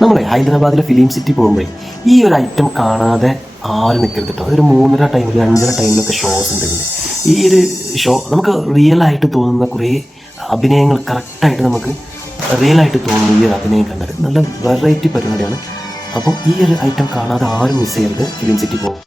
നമ്മളെ ഹൈദരാബാദിലെ film city പോകുമ്പോഴേ ഈ ഒരു ഐറ്റം കാണാതെ ആരും നിൽക്കരുത് കേട്ടോ. ഒരു 3:30 ടൈമിൽ 5:30 ടൈമിലൊക്കെ ഷോസ് ഉണ്ട്. പിന്നെ ഈ ഒരു ഷോ നമുക്ക് റിയൽ ആയിട്ട് തോന്നുന്ന കുറേ അഭിനയങ്ങൾ കറക്റ്റായിട്ട് നമുക്ക് റിയൽ ആയിട്ട് തോന്നുന്നു. ഈ ഒരു അഭിനയം കണ്ടത് നല്ല വെറൈറ്റി പരിപാടിയാണ്. അപ്പം ഈ ഒരു ഐറ്റം കാണാതെ ആരും മിസ് ചെയ്യരുത്. ഫിലിം സിറ്റി പോകും.